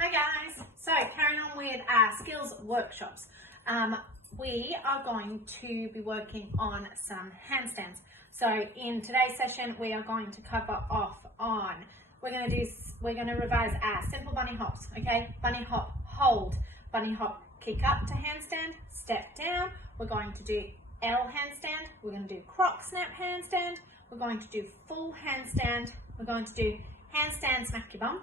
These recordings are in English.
Hi guys, so carrying on with our skills workshops. We are going to be working on some handstands. So in today's session, we are going to cover off on, we're going to revise our simple bunny hops, okay? Bunny hop, hold, bunny hop, kick up to handstand, step down. We're going to do L handstand, we're going to do Croc Snap handstand, we're going to do full handstand, we're going to do handstand smack your bum,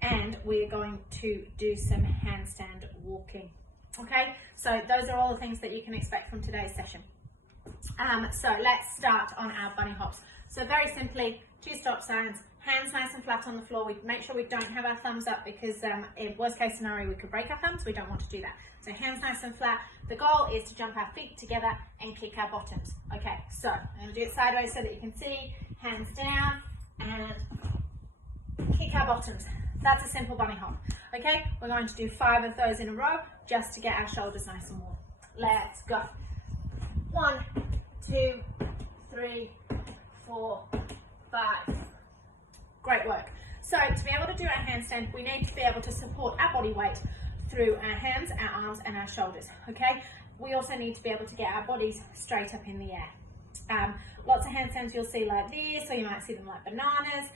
and we're going to do some handstand walking. Okay, so those are all the things that you can expect from today's session. So let's start on our bunny hops. So very simply, 2 stop signs, hands nice and flat on the floor. We make sure we don't have our thumbs up because in worst case scenario we could break our thumbs. We don't want to do that. So hands nice and flat. The goal is to jump our feet together and kick our bottoms. Okay, so I'm going to do it sideways so that you can see. Hands down and kick our bottoms. That's a simple bunny hop. Okay, we're going to do 5 of those in a row just to get our shoulders nice and warm. Let's go. 1, 2, 3, 4, 5. Great work. So to be able to do our handstand, we need to be able to support our body weight through our hands, our arms, and our shoulders. Okay. We also need to be able to get our bodies straight up in the air. Lots of handstands you'll see like this, or you might see them like bananas.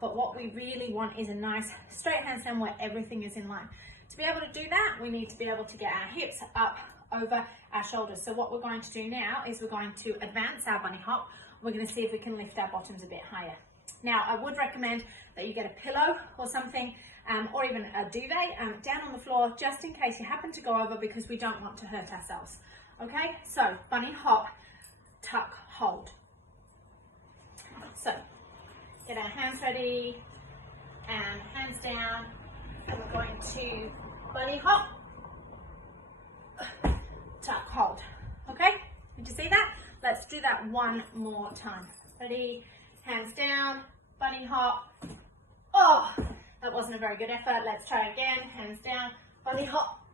But what we really want is a nice straight handstand where everything is in line. To be able to do that, we need to be able to get our hips up over our shoulders. So what we're going to do now is we're going to advance our bunny hop. We're going to see if we can lift our bottoms a bit higher. Now, I would recommend that you get a pillow or something, or even a duvet down on the floor, just in case you happen to go over, because we don't want to hurt ourselves. Okay, so bunny hop, tuck, hold. So get our hands ready and hands down, and we're going to bunny hop, tuck, hold. Okay, did you see that? Let's do that one more time. Ready, hands down, bunny hop. Oh, that wasn't a very good effort. Let's try again. Hands down, bunny hop,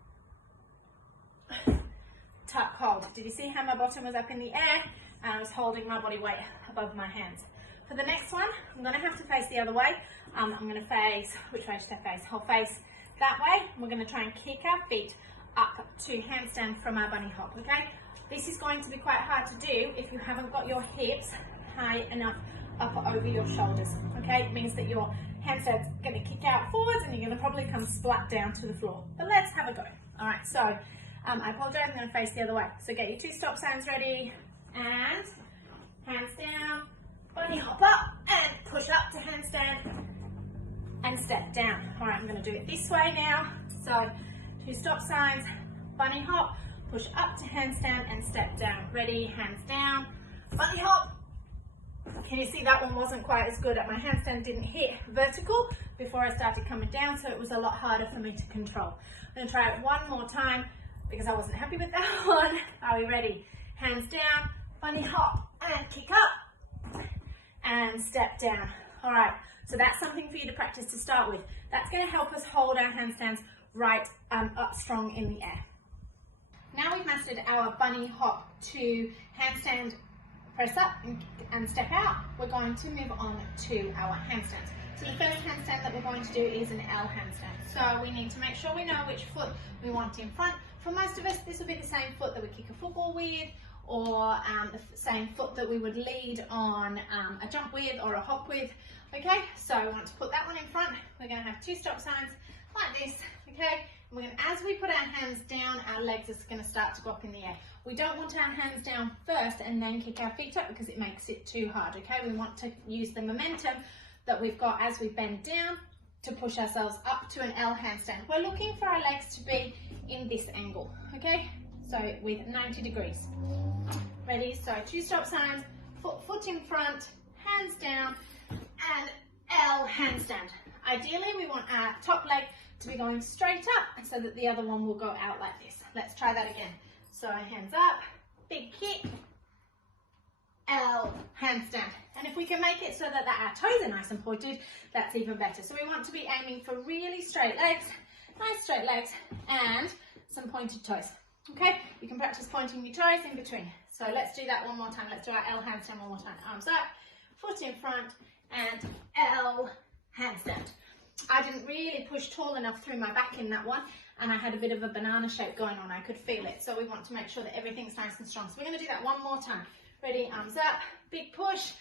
tuck, hold. Did you see how my bottom was up in the air and I was holding my body weight above my hands? For the next one, I'm going to have to face the other way. I'm going to face, which way should I face? I'll face that way. We're going to try and kick our feet up to handstand from our bunny hop, okay? This is going to be quite hard to do if you haven't got your hips high enough up over your shoulders, okay? It means that your handstand's going to kick out forwards and you're going to probably come splat down to the floor. But let's have a go. All right, so I apologize, I'm going to face the other way. So get your 2 stop signs ready and hands down, bunny hop up and push up to handstand and step down. All right, I'm going to do it this way now. So 2 stop signs, bunny hop, push up to handstand and step down. Ready, hands down, bunny hop. Can you see that one wasn't quite as good? My handstand didn't hit vertical before I started coming down, so it was a lot harder for me to control. I'm going to try it one more time because I wasn't happy with that one. Are we ready? Hands down, bunny hop and kick up and step down. All right, so that's something for you to practice to start with. That's going to help us hold our handstands right up strong in the air. Now we've mastered our bunny hop to handstand, press up and step out, we're going to move on to our handstands. So the first handstand that we're going to do is an L handstand. So we need to make sure we know which foot we want in front. For most of us, this will be the same foot that we kick a football with, or the same foot that we would lead on a jump with or a hop with. Okay, so we want to put that one in front. We're going to have 2 stop signs like this, okay? And we're going to, as we put our hands down, our legs are going to start to go up in the air. We don't want our hands down first and then kick our feet up because it makes it too hard, okay? We want to use the momentum that we've got as we bend down to push ourselves up to an L handstand. We're looking for our legs to be in this angle, okay? So with 90 degrees. Ready? So 2 stop signs, foot in front, hands down, and L handstand. Ideally, we want our top leg to be going straight up so that the other one will go out like this. Let's try that again. So hands up, big kick, L handstand. And if we can make it so that our toes are nice and pointed, that's even better. So we want to be aiming for really straight legs, nice straight legs, and some pointed toes. Okay, you can practice pointing your toes in between. So let's do that one more time. Let's do our L handstand one more time. Arms up, foot in front, and L handstand. I didn't really push tall enough through my back in that one, and I had a bit of a banana shape going on. I could feel it. So we want to make sure that everything's nice and strong. So we're going to do that one more time. Ready, arms up, big push.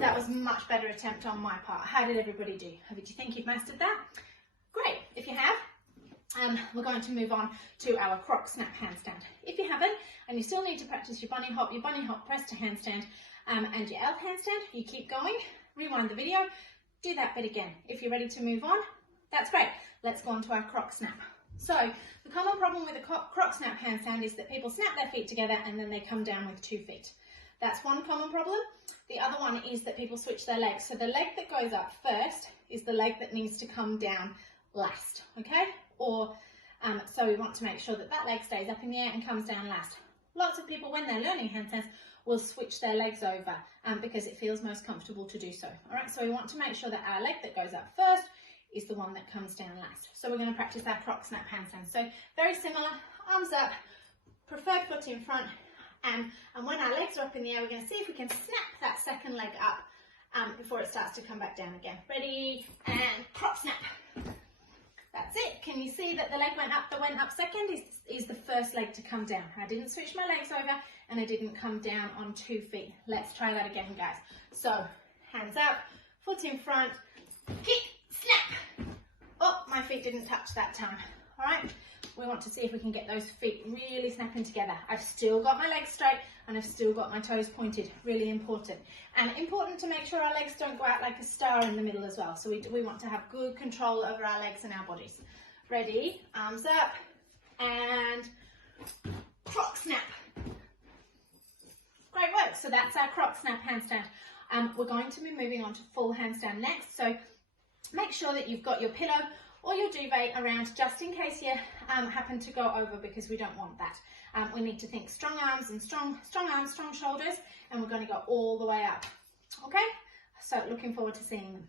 That was a much better attempt on my part. How did everybody do? Do you think you've mastered that? Great. If you have, we're going to move on to our Croc Snap handstand. If you haven't, and you still need to practice your bunny hop press to handstand, and your L handstand, you keep going, rewind the video, do that bit again. If you're ready to move on, that's great. Let's go on to our Croc Snap. So the common problem with the Croc Snap handstand is that people snap their feet together and then they come down with 2 feet. That's one common problem. The other one is that people switch their legs. So the leg that goes up first is the leg that needs to come down last, okay? Or so we want to make sure that that leg stays up in the air and comes down last. Lots of people, when they're learning handstands, will switch their legs over because it feels most comfortable to do so. All right, so we want to make sure that our leg that goes up first is the one that comes down last. So we're going to practice our Croc Snap handstand. So very similar, arms up, preferred foot in front, and when our legs are up in the air, we're going to see if we can snap that second leg up before it starts to come back down again. Ready, and Croc Snap. That's it. Can you see that the leg went up second is the first leg to come down. I didn't switch my legs over and I didn't come down on 2 feet. Let's try that again, guys. So hands up, foot in front, kick, snap. Oh, my feet didn't touch that time. All right, we want to see if we can get those feet really snapping together. I've still got my legs straight and I've still got my toes pointed. Really important. And important to make sure our legs don't go out like a star in the middle as well. So we want to have good control over our legs and our bodies. Ready, arms up, and Croc Snap. Great work. So that's our Croc Snap handstand. We're going to be moving on to full handstand next. So make sure that you've got your pillow or your duvet around just in case you happen to go over, because we don't want that. We need to think strong arms and strong arms, strong shoulders, and we're going to go all the way up. Okay? So looking forward to seeing them.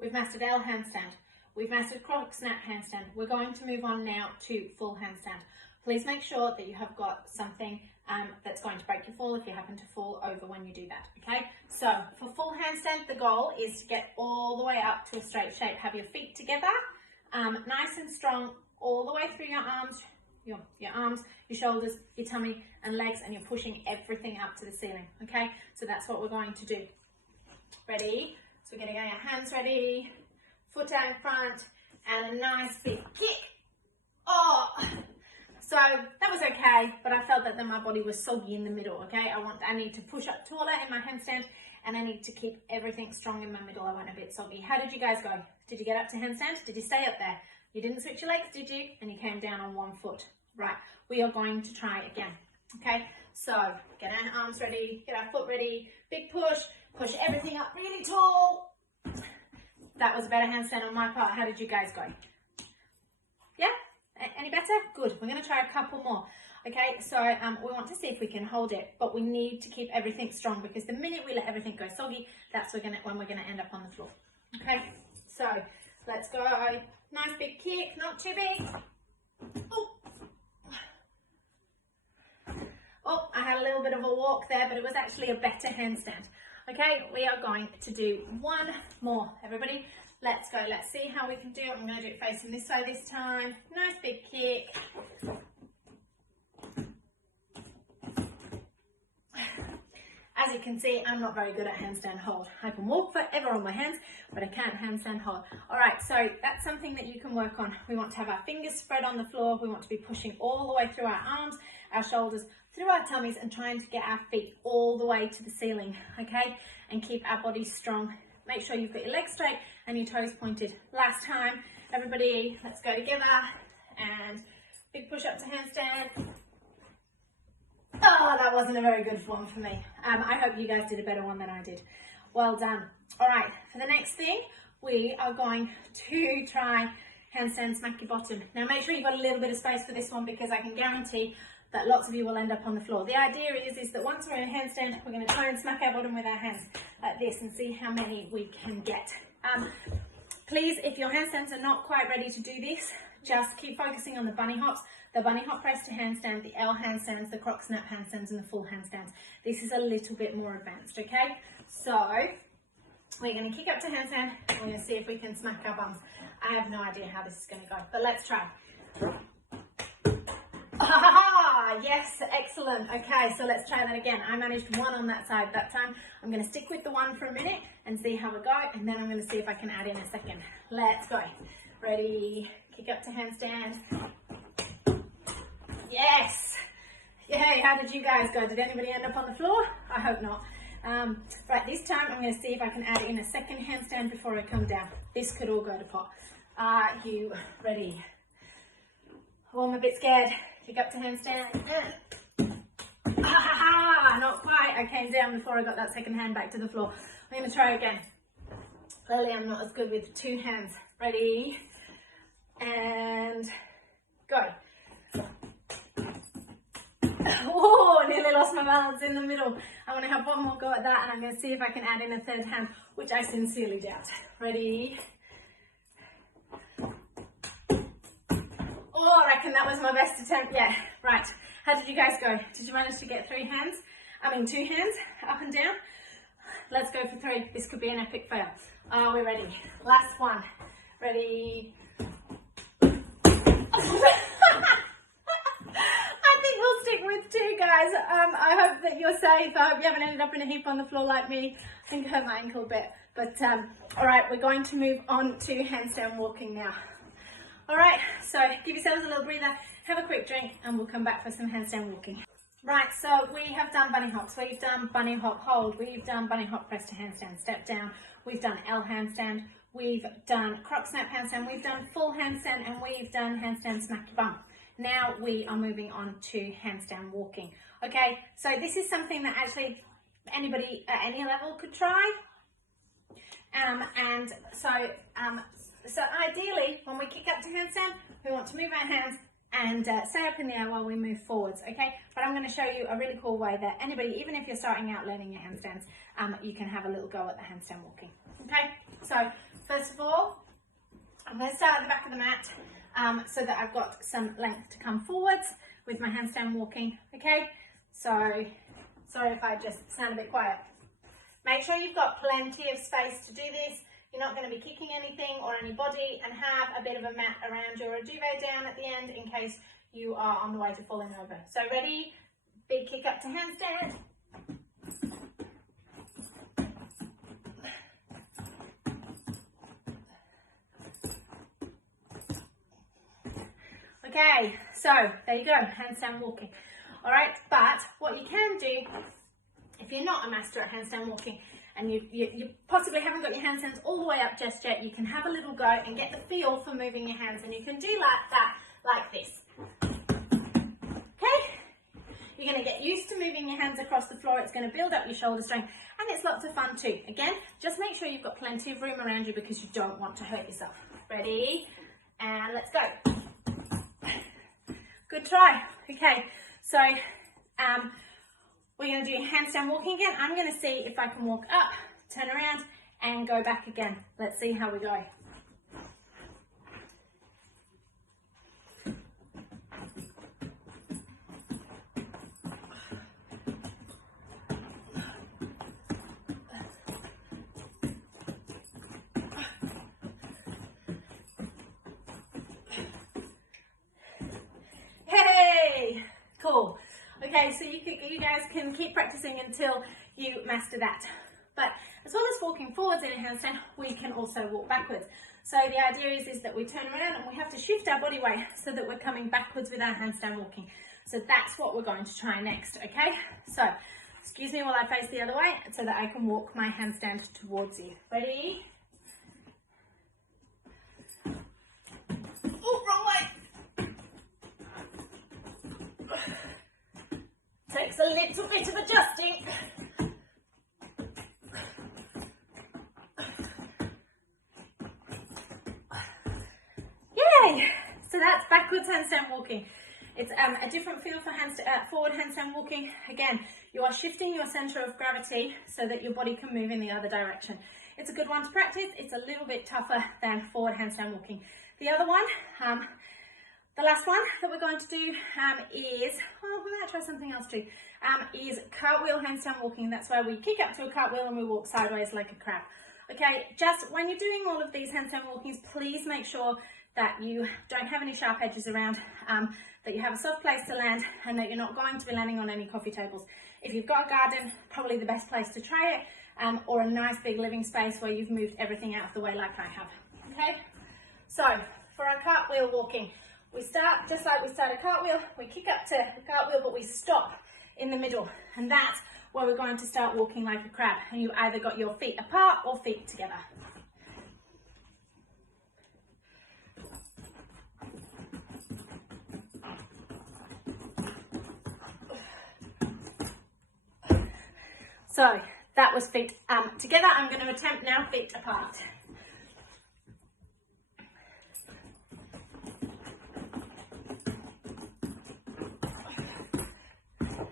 We've mastered L handstand. We've mastered Croc Snap handstand. We're going to move on now to full handstand. Please make sure that you have got something that's going to break your fall if you happen to fall over when you do that, okay? So for full handstand, the goal is to get all the way up to a straight shape. Have your feet together, nice and strong, all the way through your arms, your shoulders, your tummy and legs, and you're pushing everything up to the ceiling, okay? So that's what we're going to do. Ready? So we're going to get our hands ready, foot out in front, and a nice big kick. Oh! So that was okay, but I felt that then my body was soggy in the middle, okay? I need to push up taller in my handstand, and I need to keep everything strong in my middle. I went a bit soggy. How did you guys go? Did you get up to handstand? Did you stay up there? You didn't switch your legs, did you? And you came down on 1 foot. Right, we are going to try again, okay? So get our arms ready, get our foot ready, big push, push everything up really tall. That was a better handstand on my part. How did you guys go? Yeah? Any better? Good. We're going to try a couple more. Okay, so we want to see if we can hold it, but we need to keep everything strong, because the minute we let everything go soggy, that's when we're going to end up on the floor. Okay, so let's go. Nice big kick, not too big. Oh, I had a little bit of a walk there, but it was actually a better handstand. Okay, we are going to do one more. Everybody, let's go. Let's see how we can do it. I'm going to do it facing this way this time. Nice big kick. As you can see, I'm not very good at handstand hold. I can walk forever on my hands, but I can't handstand hold. All right, so that's something that you can work on. We want to have our fingers spread on the floor. We want to be pushing all the way through our arms, our shoulders, through our tummies, and trying to get our feet all the way to the ceiling, okay? And keep our bodies strong. Make sure you've got your legs straight and your toes pointed. Last time, everybody, let's go together. And big push up to handstand. Oh, that wasn't a very good one for me. I hope you guys did a better one than I did. Well done. All right, for the next thing, we are going to try handstand smack your bottom. Now make sure you've got a little bit of space for this one, because I can guarantee that lots of you will end up on the floor. The idea is that once we're in handstand, we're going to try and smack our bottom with our hands like this and see how many we can get. Please, if your handstands are not quite ready to do this, just keep focusing on the bunny hops, the bunny hop press to handstand, the L handstands, the Croc Snap handstands, and the full handstands. This is a little bit more advanced, okay? So We're going to kick up to handstand. We're going to see if we can smack our bums. I have no idea how this is going to go, but let's try. Ah, yes, excellent. Okay, so let's try that again. I managed one on that side that time. I'm going to stick with the one for a minute and see how we go, and then I'm going to see if I can add in a second. Let's go. Ready, kick up to handstand. Yes. Yay, how did you guys go? Did anybody end up on the floor? I hope not. Right, this time I'm going to see if I can add in a second handstand before I come down. This could all go to pot. Are you ready? Oh, I'm a bit scared. Kick up to handstand. Not quite. I came down before I got that second hand back to the floor. I'm going to try again. Clearly I'm not as good with two hands. Ready? And go. Oh, nearly lost my balance in the middle. I'm going to have one more go at that, and I'm going to see if I can add in a third hand, which I sincerely doubt. Ready? Oh, I reckon that was my best attempt. Yeah, right. How did you guys go? Did you manage to get two hands up and down? Let's go for three. This could be an epic fail. Are we ready? Last one. Ready? We'll stick with two, guys. I hope that you're safe. I hope you haven't ended up in a heap on the floor like me. I think I hurt my ankle a bit. But all right, we're going to move on to handstand walking now. All right, so give yourselves a little breather, have a quick drink, and we'll come back for some handstand walking. Right, so we have done bunny hops. We've done bunny hop hold. We've done bunny hop press to handstand step down. We've done L handstand. We've done croc snap handstand. We've done full handstand, and we've done handstand smack your bum. Now we are moving on to handstand walking. Okay, so this is something that actually anybody at any level could try. So ideally, when we kick up to handstand, we want to move our hands and stay up in the air while we move forwards, okay? But I'm going to show you a really cool way that anybody, even if you're starting out learning your handstands, you can have a little go at the handstand walking, okay? So first of all, I'm going to start at the back of the mat so that I've got some length to come forwards with my handstand walking, okay? So, sorry if I just sound a bit quiet. Make sure you've got plenty of space to do this. You're not going to be kicking anything or anybody, and have a bit of a mat around you or a duvet down at the end in case you are on the way to falling over. So ready? Big kick up to handstand. Okay, so there you go, handstand walking. All right, but what you can do, if you're not a master at handstand walking, and you possibly haven't got your handstands all the way up just yet, you can have a little go and get the feel for moving your hands, and you can do like that, like this. Okay? You're going to get used to moving your hands across the floor. It's going to build up your shoulder strength, and it's lots of fun too. Again, just make sure you've got plenty of room around you because you don't want to hurt yourself. Ready? And let's go. Good try. Okay, so we're going to do handstand walking again. I'm going to see if I can walk up, turn around, and go back again. Let's see how we go. Hey! Cool. Okay, so you guys can keep practicing until you master that. But as well as walking forwards in a handstand, we can also walk backwards. So the idea is that we turn around and we have to shift our body weight so that we're coming backwards with our handstand walking. So that's what we're going to try next, okay? So, excuse me while I face the other way so that I can walk my handstand towards you. Ready? Oh, wrong way. Takes a little bit of adjusting. Yay! So that's backwards handstand walking. It's a different feel for forward handstand walking. Again, you are shifting your center of gravity so that your body can move in the other direction. It's a good one to practice. It's a little bit tougher than forward handstand walking. The other one, the last one that we're going to do is, oh, we might try something else too, is cartwheel handstand walking. That's where we kick up to a cartwheel and we walk sideways like a crab. Okay, just when you're doing all of these handstand walkings, please make sure that you don't have any sharp edges around, that you have a soft place to land, and that you're not going to be landing on any coffee tables. If you've got a garden, probably the best place to try it, or a nice big living space where you've moved everything out of the way like I have. Okay, so for our cartwheel walking, we start just like we start a cartwheel, we kick up to the cartwheel, but we stop in the middle, and that's where we're going to start walking like a crab, and you either got your feet apart or feet together. So that was feet together. I'm going to attempt now feet apart.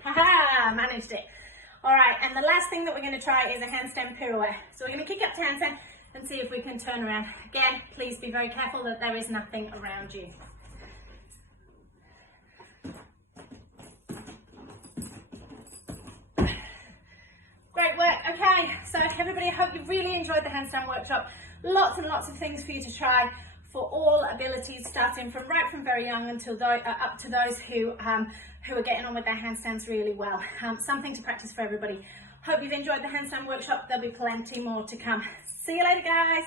Haha, managed it. All right, and the last thing that we're going to try is a handstand pirouette. So we're going to kick up to handstand and see if we can turn around. Again, please be very careful that there is nothing around you. Great work. Okay, so everybody, I hope you really enjoyed the handstand workshop. Lots and lots of things for you to try for all abilities, starting from right from very young until up to those who are getting on with their handstands really well. Something to practice for everybody. Hope you've enjoyed the handstand workshop. There'll be plenty more to come. See you later, guys.